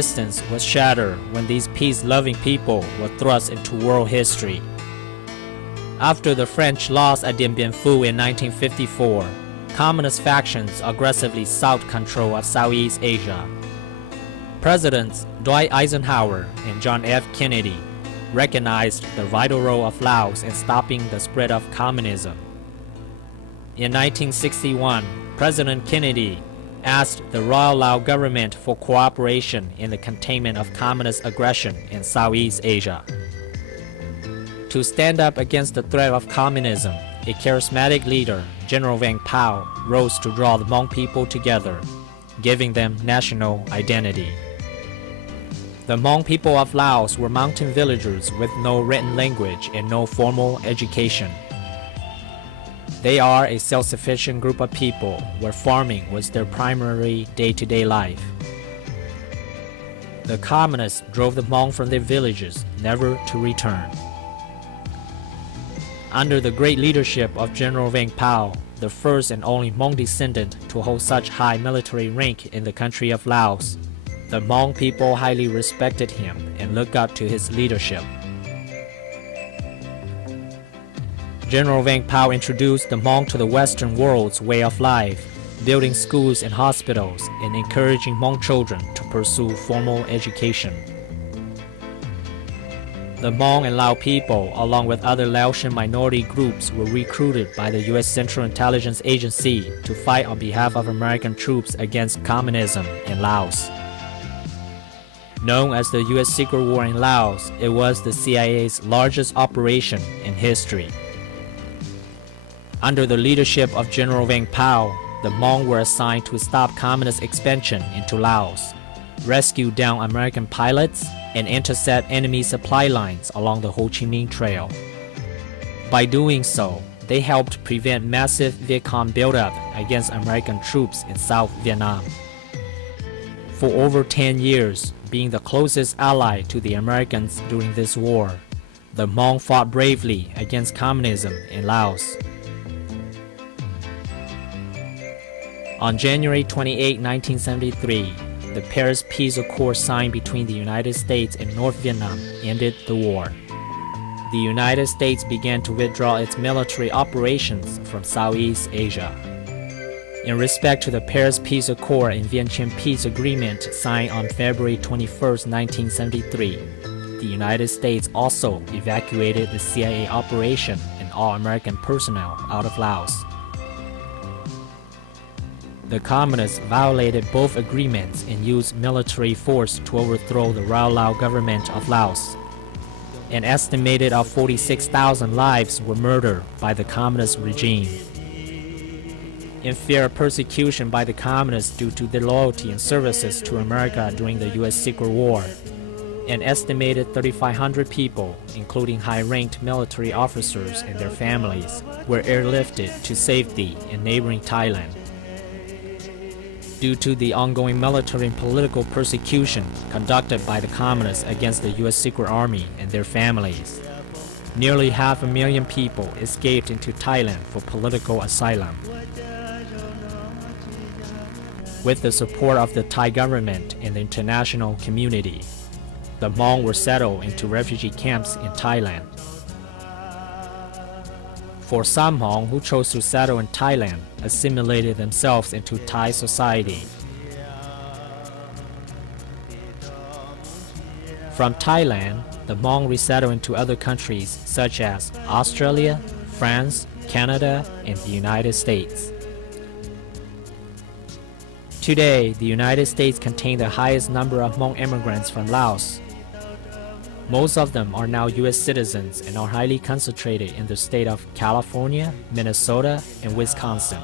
Distance was shattered when these peace-loving people were thrust into world history. After the French loss at Dien Bien Phu in 1954, Communist factions aggressively sought control of Southeast Asia. Presidents Dwight Eisenhower and John F. Kennedy recognized the vital role of Laos in stopping the spread of communism. In 1961, President Kennedy asked the Royal Lao government for cooperation in the containment of communist aggression in Southeast Asia. To stand up against the threat of communism, a charismatic leader, General Vang Pao, rose to draw the Hmong people together, giving them national identity. The Hmong people of Laos were mountain villagers with no written language and no formal education. They are a self-sufficient group of people where farming was their primary day-to-day life. The communists drove the Hmong from their villages, never to return. Under the great leadership of General Vang Pao, the first and only Hmong descendant to hold such high military rank in the country of Laos, the Hmong people highly respected him and looked up to his leadership. General Vang Pao introduced the Hmong to the Western world's way of life, building schools and hospitals and encouraging Hmong children to pursue formal education. The Hmong and Lao people, along with other Laotian minority groups, were recruited by the U.S. Central Intelligence Agency to fight on behalf of American troops against communism in Laos. Known as the U.S. Secret War in Laos, it was the CIA's largest operation in history. Under the leadership of General Vang Pao, the Hmong were assigned to stop communist expansion into Laos, rescue down American pilots, and intercept enemy supply lines along the Ho Chi Minh Trail. By doing so, they helped prevent massive Viet Cong buildup against American troops in South Vietnam. For over 10 years, being the closest ally to the Americans during this war, the Hmong fought bravely against communism in Laos. On January 28, 1973, the Paris Peace Accord signed between the United States and North Vietnam ended the war. The United States began to withdraw its military operations from Southeast Asia. In respect to the Paris Peace Accord and Vientiane Peace Agreement signed on February 21, 1973, the United States also evacuated the CIA operation and all American personnel out of Laos. The communists violated both agreements and used military force to overthrow the Royal Lao government of Laos. An estimated of 46,000 lives were murdered by the communist regime. In fear of persecution by the communists due to their loyalty and services to America during the U.S. Secret War, an estimated 3,500 people, including high-ranked military officers and their families, were airlifted to safety in neighboring Thailand. Due to the ongoing military and political persecution conducted by the communists against the U.S. Secret Army and their families, nearly 500,000 people escaped into Thailand for political asylum. With the support of the Thai government and the international community, the Hmong were settled into refugee camps in Thailand. For some Hmong who chose to settle in Thailand, assimilated themselves into Thai society. From Thailand, the Hmong resettled into other countries such as Australia, France, Canada, and the United States. Today, the United States contains the highest number of Hmong immigrants from Laos. Most of them are now U.S. citizens and are highly concentrated in the state of California, Minnesota, and Wisconsin.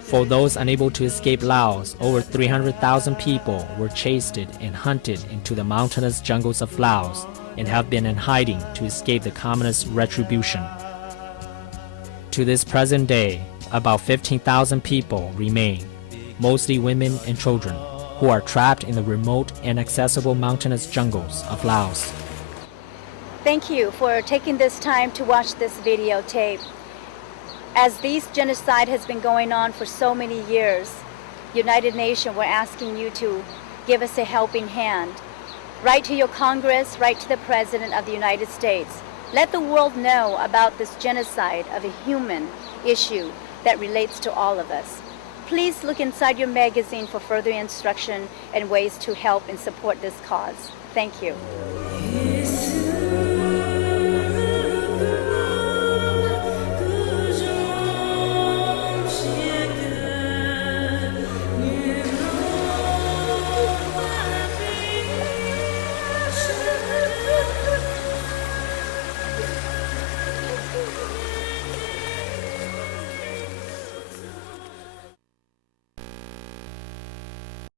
For those unable to escape Laos, over 300,000 people were chased and hunted into the mountainous jungles of Laos and have been in hiding to escape the communist retribution. To this present day, about 15,000 people remain, mostly women and children, who are trapped in the remote and inaccessible mountainous jungles of Laos. Thank you for taking this time to watch this videotape. As this genocide has been going on for so many years, United Nations, we're asking you to give us a helping hand. Write to your Congress, write to the President of the United States. Let the world know about this genocide of a human issue that relates to all of us. Please look inside your magazine for further instruction and ways to help and support this cause. Thank you.